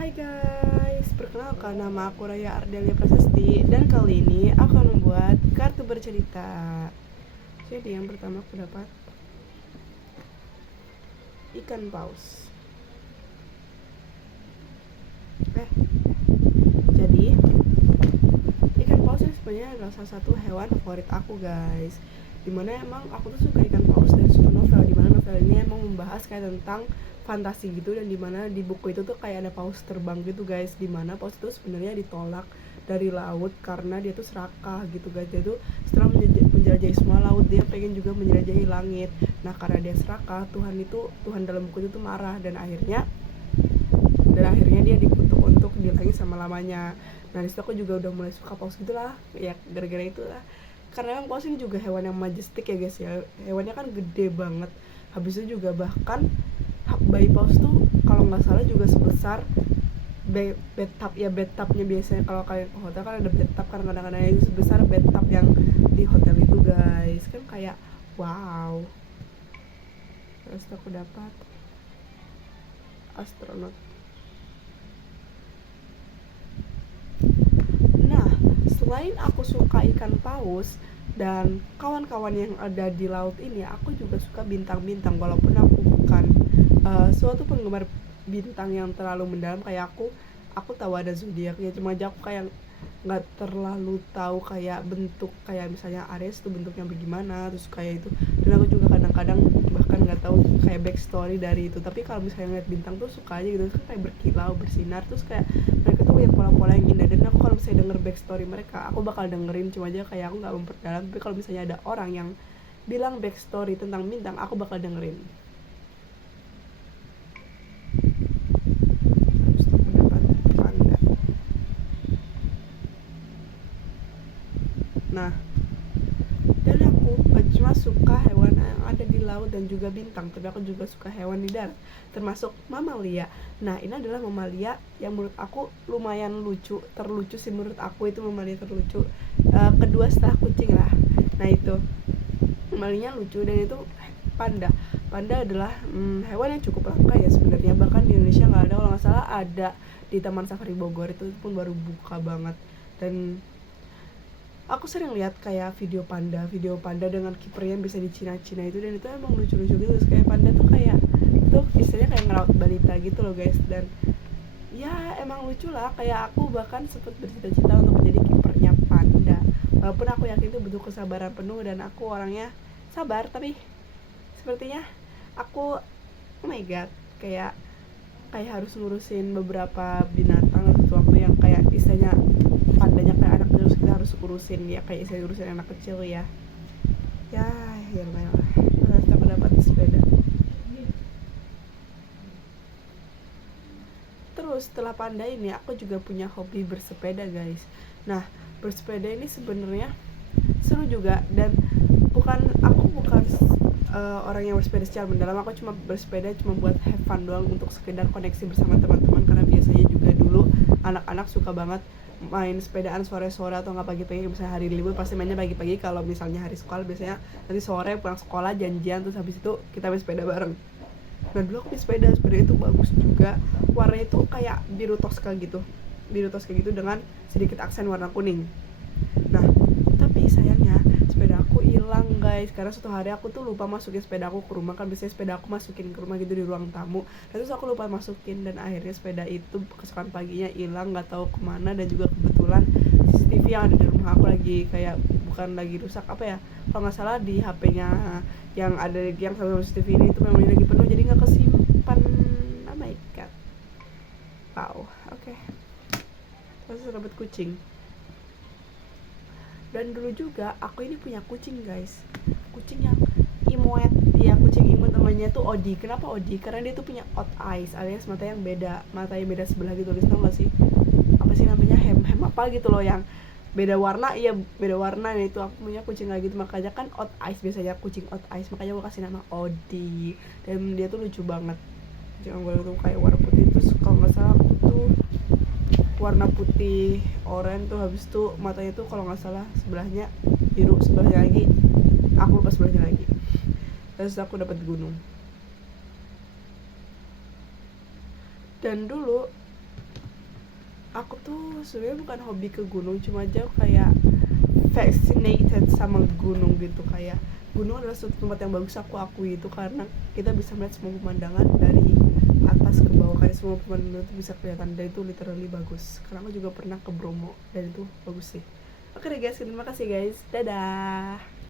Hai guys, perkenalkan nama aku Raya Ardelia Prasasti dan kali ini aku akan membuat kartu bercerita. Jadi yang pertama aku dapat ikan paus. Jadi ikan paus ini sebenarnya adalah salah satu hewan favorit aku guys. Dimana emang aku tuh suka ikan paus dari suatu novel, dimana novel ini emang membahas kayak tentang fantasi gitu, dan dimana di buku itu tuh kayak ada paus terbang gitu guys, dimana paus itu sebenarnya ditolak dari laut karena dia tuh serakah gitu guys. Dia tuh setelah menjelajahi semua laut, dia pengen juga menjelajahi langit. Nah karena dia serakah, Tuhan dalam buku itu tuh marah, dan akhirnya dia dikutuk untuk dihilangin sama lamanya. Nah disitu aku juga udah mulai suka paus gitulah, ya gara-gara itulah. Karena paus ini juga hewan yang majestic ya guys ya, hewannya kan gede banget. Habis itu juga bahkan bayi paus tuh kalau nggak salah juga sebesar bathtubnya biasanya kalau kalian ke hotel kan ada bathtub kan, kadang-kadang itu sebesar bathtub yang di hotel itu guys, kan kayak wow. Terus aku dapat astronot. Nah selain aku suka ikan paus dan kawan-kawan yang ada di laut ini, aku juga suka bintang-bintang. Walaupun aku bukan suatu penggemar bintang yang terlalu mendalam, kayak aku tahu ada zodiaknya, cuma aja aku kayak nggak terlalu tahu kayak bentuk, kayak misalnya Aries tuh bentuknya bagaimana, terus kayak itu. Dan aku juga kadang-kadang bahkan nggak tahu kayak backstory dari itu. Tapi kalau misalnya ngeliat bintang tuh suka aja gitu, terus kayak berkilau bersinar, terus kayak mereka tuh punya pola-pola yang indah. Dan aku kalau misalnya denger backstory mereka, aku bakal dengerin, cuma aja kayak aku nggak memperdalam. Tapi kalau misalnya ada orang yang bilang backstory tentang bintang, aku bakal dengerin. Nah, dan aku gak cuma suka hewan yang ada di laut dan juga bintang, tapi aku juga suka hewan di darat, termasuk mamalia. Nah, ini adalah mamalia yang menurut aku lumayan terlucu sih menurut aku, itu mamalia terlucu. Kedua setelah kucing lah. Nah, itu mamalianya lucu, dan itu panda. Panda adalah hewan yang cukup langka ya sebenarnya, bahkan di Indonesia nggak ada, kalau nggak salah ada di Taman Safari Bogor, itu pun baru buka banget. Dan aku sering lihat kayak video panda dengan kipernya yang bisa di Cina itu, dan itu emang lucu-lucu gitu. Terus kayak panda tuh kayak itu istilahnya kayak ngerawat balita gitu loh guys. Dan ya emang lucu lah, kayak aku bahkan sempat bercita-cita untuk menjadi kipernya panda. Walaupun aku yakin itu butuh kesabaran penuh, dan aku orangnya sabar, tapi sepertinya aku oh my god, kayak harus ngurusin beberapa binatang satu waktu, yang kayak istilahnya pandanya kayak anak kecil, kita harus urusin ya, kayak istilahnya urusin anak kecil ya. Ya lumayan lah. Terus aku dapat sepeda. Terus setelah panda ini, aku juga punya hobi bersepeda guys. Nah bersepeda ini sebenarnya seru juga, dan aku bukan orang yang bersepeda secara mendalam. Aku cuma bersepeda cuma buat have fun doang, untuk sekedar koneksi bersama teman-teman. Karena biasanya juga dulu anak-anak suka banget main sepedaan sore-sore atau nggak pagi-pagi. Misalnya hari libur pasti mainnya pagi-pagi, kalau misalnya hari sekolah biasanya nanti sore pulang sekolah janjian, terus habis itu kita main sepeda bareng. Nah dulu aku main sepeda itu bagus juga, warnanya itu kayak biru toska gitu dengan sedikit aksen warna kuning. Nah tapi sayangnya sepeda aku hilang guys, karena suatu hari aku tuh lupa masukin sepeda aku ke rumah. Kan biasanya sepeda aku masukin ke rumah gitu di ruang tamu, dan terus aku lupa masukin, dan akhirnya sepeda itu keesokan paginya hilang, nggak tahu kemana. Dan juga kebetulan CCTV yang ada di rumah aku lagi kayak bukan lagi rusak apa ya, kalau nggak salah di HP-nya yang ada yang sama CCTV ini itu memang lagi penuh, jadi nggak kesimpan. Oh my god, wow. Oke. Terus dapat kucing. Dan dulu juga aku ini punya kucing guys, kucing yang imut ya, kucing imut, namanya tuh Odi. Kenapa Odi? Karena dia tuh punya odd eyes, alias matanya beda sebelah gitu guys. Tau gak sih apa sih namanya, hem apa gitu loh, yang beda warna. Iya beda warna. Nah itu aku punya kucing kayak gitu, makanya kan odd eyes, biasanya kucing odd eyes, makanya aku kasih nama Odi. Dan dia tuh lucu banget, jangan gue tuh kayak warna putih. Terus kalau nggak salah aku tuh warna putih oranye tuh, habis itu matanya tuh kalau nggak salah sebelahnya biru, sebelahnya lagi aku lupa sebelahnya lagi. Terus aku dapat gunung. Dan dulu aku tuh sebenarnya bukan hobi ke gunung, cuma aja kayak fascinated sama gunung gitu. Kayak gunung adalah suatu tempat yang bagus, aku akui itu, karena kita bisa melihat semua pemandangan dari atas ke bawah, kayak semua pemandangan itu bisa kelihatan, dan itu literally bagus. Karena aku juga pernah ke Bromo dan itu bagus sih. Oke deh guys, terima kasih guys, dadah.